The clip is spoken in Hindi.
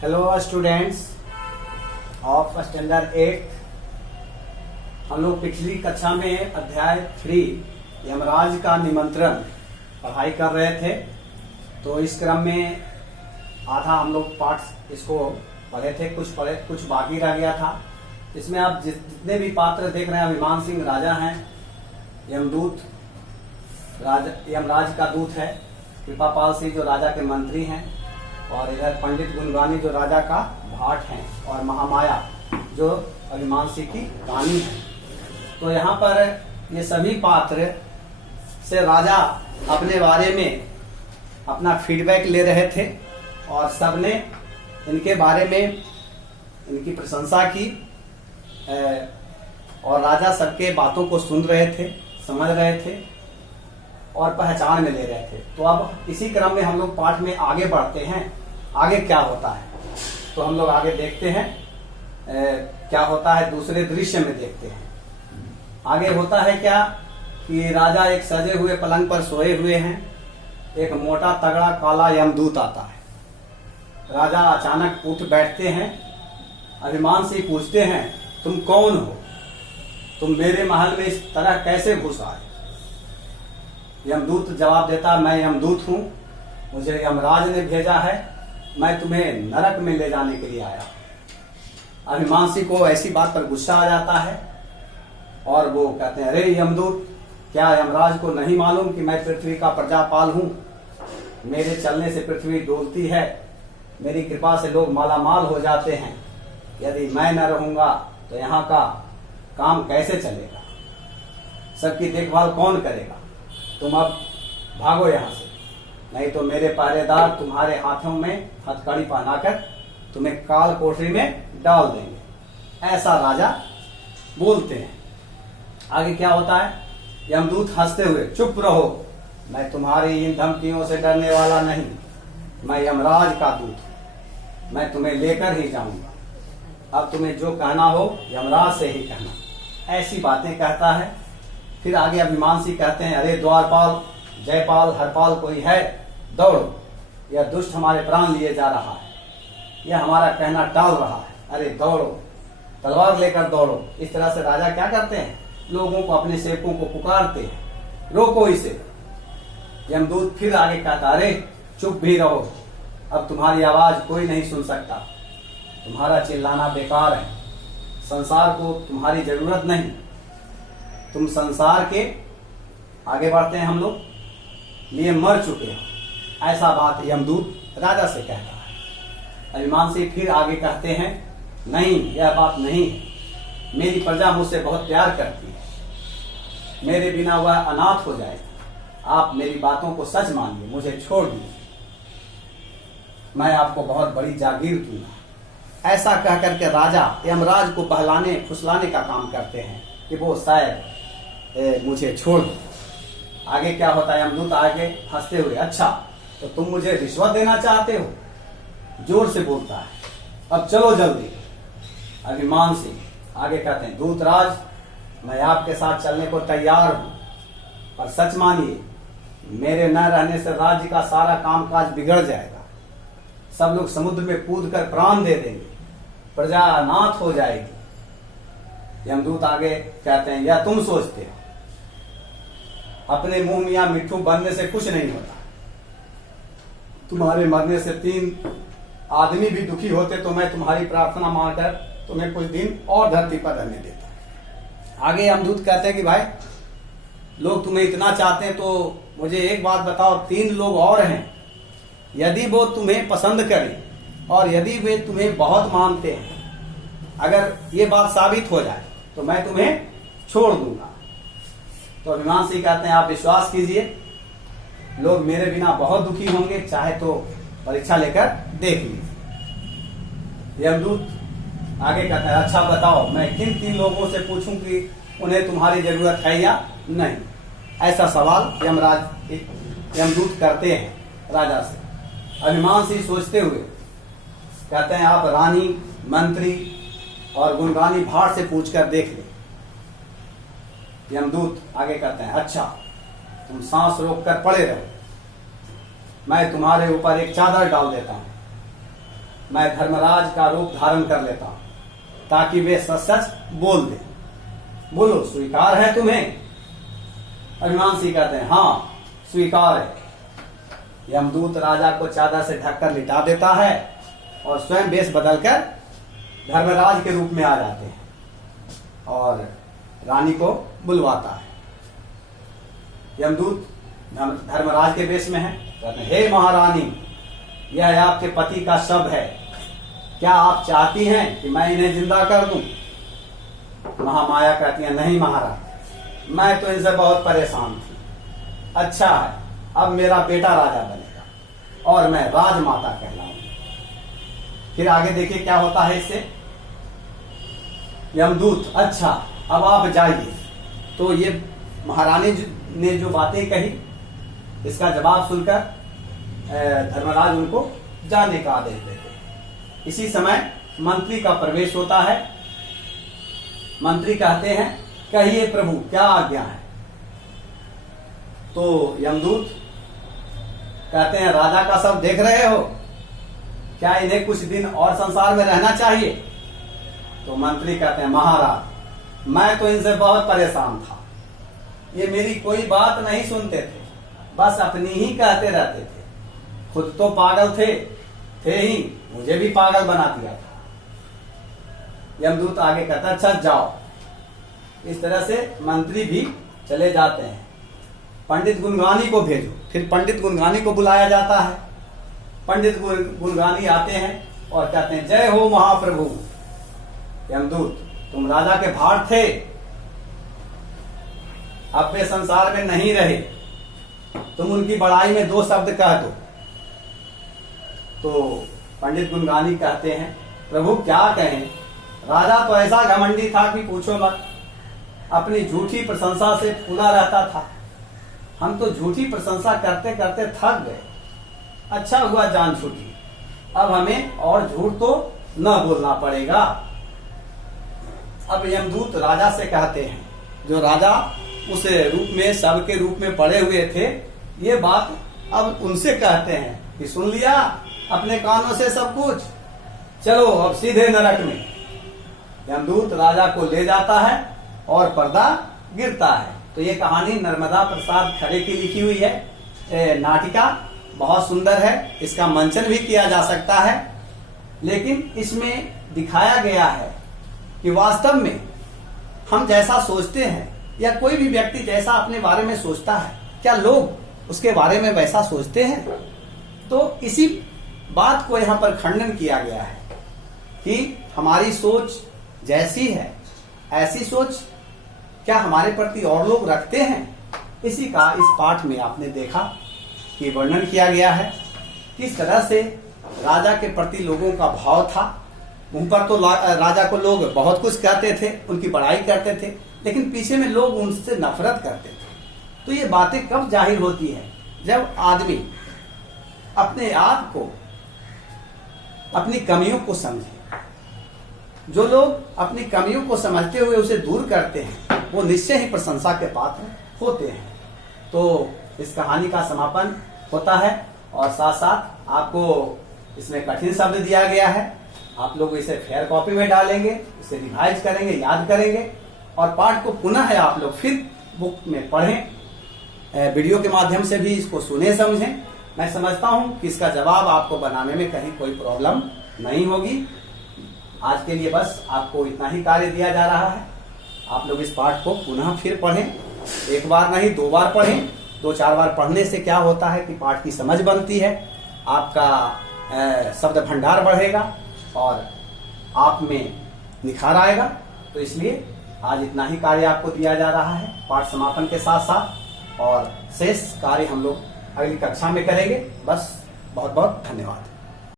Hello students of standard 8। हम लोग पिछली कक्षा में अध्याय 3 यमराज का निमंत्रण पढ़ाई कर रहे थे। तो इस क्रम में आधा हम लोग पाठ इसको पढ़े थे, कुछ बाकी रह गया था। इसमें आप जितने भी पात्र देख रहे हैं, अभिमान सिंह राजा हैं, यमदूत यमराज का दूत है, कृपापाल सिंह जो राजा के मंत्री हैं, और इधर पंडित गुणगानी जो राजा का भाट हैं, और महामाया जो अभिमान सिंह की रानी है। तो यहाँ पर ये सभी पात्र से राजा अपने बारे में अपना फीडबैक ले रहे थे और सबने इनके बारे में इनकी प्रशंसा की और राजा सबके बातों को सुन रहे थे, समझ रहे थे और पहचान में ले रहे थे। तो अब इसी क्रम में हम लोग पाठ में आगे बढ़ते हैं। आगे क्या होता है तो हम लोग आगे देखते हैं क्या होता है, दूसरे दृश्य में देखते हैं। आगे होता है क्या कि राजा एक सजे हुए पलंग पर सोए हुए हैं। एक मोटा तगड़ा काला यमदूत आता है। राजा अचानक उठ बैठते हैं। अभिमान से पूछते हैं, तुम कौन हो? तुम मेरे महल में इस तरह कैसे घुस आए? यमदूत जवाब देता, मैं यमदूत हूं, मुझे यमराज ने भेजा है, मैं तुम्हें नरक में ले जाने के लिए आया। अभिमान सिंह को ऐसी बात पर गुस्सा आ जाता है और वो कहते हैं, अरे यमदूत, क्या यमराज को नहीं मालूम कि मैं पृथ्वी का प्रजापाल हूं? मेरे चलने से पृथ्वी डोलती है, मेरी कृपा से लोग मालामाल हो जाते हैं। यदि मैं न रहूंगा तो यहाँ का काम कैसे चलेगा? सबकी देखभाल कौन करेगा? तुम अब भागो यहाँ से, नहीं तो मेरे पहरेदार तुम्हारे हाथों में हथकड़ी पहनाकर तुम्हें काल कोठरी में डाल देंगे। ऐसा राजा बोलते हैं। आगे क्या होता है? यमदूत हंसते हुए, चुप रहो, मैं तुम्हारी इन धमकियों से डरने वाला नहीं, मैं यमराज का दूत हूं, मैं तुम्हें लेकर ही जाऊंगा। अब तुम्हें जो कहना हो यमराज से ही कहना। ऐसी बातें कहता है। फिर आगे अभिमान सिंह कहते हैं, अरे द्वारपाल, जयपाल, हरपाल कोई है? दौड़ो, यह दुष्ट हमारे प्राण लिए जा रहा है, यह हमारा कहना टाल रहा है। अरे दौड़ो, तलवार लेकर दौड़ो। इस तरह से राजा क्या करते हैं, लोगों को, अपने सेवकों को पुकारते हैं, रोको इसे। यमदूत फिर आगे कहता, अरे चुप भी रहो, अब तुम्हारी आवाज कोई नहीं सुन सकता, तुम्हारा चिल्लाना बेकार है, संसार को तुम्हारी जरूरत नहीं, तुम संसार के, आगे बढ़ते हैं हम लोग, लिए मर चुके हो। ऐसा बात यमदूत राजा से कहता है। अभिमान सिंह फिर आगे कहते हैं, नहीं, यह बात नहीं है, मेरी प्रजा मुझसे बहुत प्यार करती है, मेरे बिना वह अनाथ हो जाएगी। आप मेरी बातों को सच मानिए, मुझे छोड़ दीजिए, मैं आपको बहुत बड़ी जागीर दूंगा। ऐसा कह करके राजा यमराज को बहलाने फुसलाने का काम करते हैं कि वो शायद मुझे छोड़ दो। आगे क्या होता है? यमदूत आगे हंसते हुए, अच्छा तो तुम मुझे रिश्वत देना चाहते हो? जोर से बोलता है, अब चलो जल्दी। अभिमान सिंह आगे कहते हैं, दूतराज, मैं आपके साथ चलने को तैयार हूं, पर सच मानिए, मेरे न रहने से राज्य का सारा कामकाज बिगड़ जाएगा, सब लोग समुद्र में कूद कर प्राण दे देंगे, प्रजा अनाथ हो जाएगी। यमदूत आगे कहते हैं, या तुम सोचते हो अपने मुंह मियां मिट्ठू बनने से कुछ नहीं होता? तुम्हारे मरने से 3 आदमी भी दुखी होते तो मैं तुम्हारी प्रार्थना मानकर तुम्हें कुछ दिन और धरती पर रहने देता। आगे यमदूत कहते हैं कि भाई, लोग तुम्हें इतना चाहते हैं तो मुझे एक बात बताओ, 3 लोग और हैं, यदि वो तुम्हें पसंद करें और यदि वे तुम्हें बहुत मानते हैं, अगर ये बात साबित हो जाए तो मैं तुम्हें छोड़ दूंगा। तो अभिमान सिंह कहते हैं, आप विश्वास कीजिए, लोग मेरे बिना बहुत दुखी होंगे, चाहे तो परीक्षा लेकर देख लीजिए। यमदूत आगे कहता है, अच्छा बताओ, मैं किन 3 लोगों से पूछूं कि उन्हें तुम्हारी जरूरत है या नहीं? ऐसा सवाल यमदूत करते हैं राजा से। अभिमान सिंह सोचते हुए कहते हैं, आप रानी, मंत्री और गुणगानी भाट से पूछकर देख ले। यमदूत आगे कहते हैं, अच्छा तुम सांस रोक कर पड़े रहो, मैं तुम्हारे ऊपर एक चादर डाल देता हूं, मैं धर्मराज का रूप धारण कर लेता हूं ताकि वे सच सच बोल दे। बोलो, स्वीकार है तुम्हें? अभिमानसी कहते हैं, हाँ स्वीकार है। यमदूत राजा को चादर से ढककर लिटा देता है और स्वयं वेश बदलकर धर्मराज के रूप में आ जाते हैं और रानी को बुलवाता है। यमदूत धर्मराज के वेश में है, कहते हैं, हे महारानी, यह आपके पति का शव है, क्या आप चाहती हैं कि मैं इन्हें जिंदा कर दूं? महामाया कहती है, नहीं महाराज, मैं तो इनसे बहुत परेशान थी। अच्छा है, अब मेरा बेटा राजा बनेगा और मैं राजमाता कहलाऊंगी। फिर आगे देखिए क्या होता है इससे। यमदूत, अच्छा अब आप जाइए। तो ये महारानी ने जो बातें कही, इसका जवाब सुनकर धर्मराज उनको जाने का आदेश देते हैं। इसी समय मंत्री का प्रवेश होता है। मंत्री कहते हैं, कहिए प्रभु, क्या आज्ञा है? तो यमदूत कहते हैं, राजा का सब देख रहे हो, क्या इन्हें कुछ दिन और संसार में रहना चाहिए? तो मंत्री कहते हैं, महाराज, मैं तो इनसे बहुत परेशान था, ये मेरी कोई बात नहीं सुनते थे, बस अपनी ही कहते रहते थे, खुद तो पागल थे ही, मुझे भी पागल बना दिया था। यमदूत आगे कहता, अच्छा जाओ। इस तरह से मंत्री भी चले जाते हैं। पंडित गुनगानी को भेजो। फिर पंडित गुनगानी को बुलाया जाता है। पंडित गुनगानी आते हैं और कहते हैं, जय हो महाप्रभु। यमदूत, तुम राजा के भाड़ थे, अब वे संसार में नहीं रहे, तुम उनकी बड़ाई में 2 शब्द कह दो। तो पंडित गुनगानी कहते हैं, प्रभु क्या कहें, राजा तो ऐसा घमंडी था कि पूछो मत, अपनी झूठी प्रशंसा से फूला रहता था। हम तो झूठी प्रशंसा करते करते थक गए, अच्छा हुआ जान छूटी, अब हमें और झूठ तो न बोलना पड़ेगा। अब यमदूत राजा से कहते हैं, जो राजा उस रूप में, शव के रूप में पड़े हुए थे, ये बात अब उनसे कहते हैं कि सुन लिया अपने कानों से सब कुछ, चलो अब सीधे नरक में। यमदूत राजा को ले जाता है और पर्दा गिरता है। तो ये कहानी नर्मदा प्रसाद खरे की लिखी हुई है नाटिका, बहुत सुंदर है, इसका मंचन भी किया जा सकता है। लेकिन इसमें दिखाया गया है कि वास्तव में हम जैसा सोचते हैं या कोई भी व्यक्ति जैसा अपने बारे में सोचता है, क्या लोग उसके बारे में वैसा सोचते हैं? तो इसी बात को यहाँ पर खंडन किया गया है कि हमारी सोच जैसी है, ऐसी सोच क्या हमारे प्रति और लोग रखते हैं? इसी का इस पाठ में आपने देखा कि वर्णन किया गया है, किस तरह से राजा के प्रति लोगों का भाव था। मुंह पर तो राजा को लोग बहुत कुछ कहते थे, उनकी बड़ाई करते थे, लेकिन पीछे में लोग उनसे नफरत करते थे। तो ये बातें कब जाहिर होती है? जब आदमी अपने आप को, अपनी कमियों को समझे। जो लोग अपनी कमियों को समझते हुए उसे दूर करते हैं, वो निश्चय ही प्रशंसा के पात्र होते हैं। तो इस कहानी का समापन होता है और साथ साथ आपको इसमें कठिन शब्द दिया गया है। आप लोग इसे फेयर कॉपी में डालेंगे, इसे रिवाइज करेंगे, याद करेंगे और पाठ को पुनः आप लोग फिर बुक में पढ़ें, वीडियो के माध्यम से भी इसको सुने समझें। मैं समझता हूं कि इसका जवाब आपको बनाने में कहीं कोई प्रॉब्लम नहीं होगी। आज के लिए बस आपको इतना ही कार्य दिया जा रहा है। आप लोग इस पाठ को पुनः फिर पढ़ें, एक बार नहीं 2 बार पढ़ें। 2-4 बार पढ़ने से क्या होता है कि पाठ की समझ बनती है, आपका शब्द भंडार बढ़ेगा और आप में निखार आएगा। तो इसलिए आज इतना ही कार्य आपको दिया जा रहा है पाठ समापन के साथ साथ, और शेष कार्य हम लोग अगली कक्षा में करेंगे। बस बहुत बहुत धन्यवाद।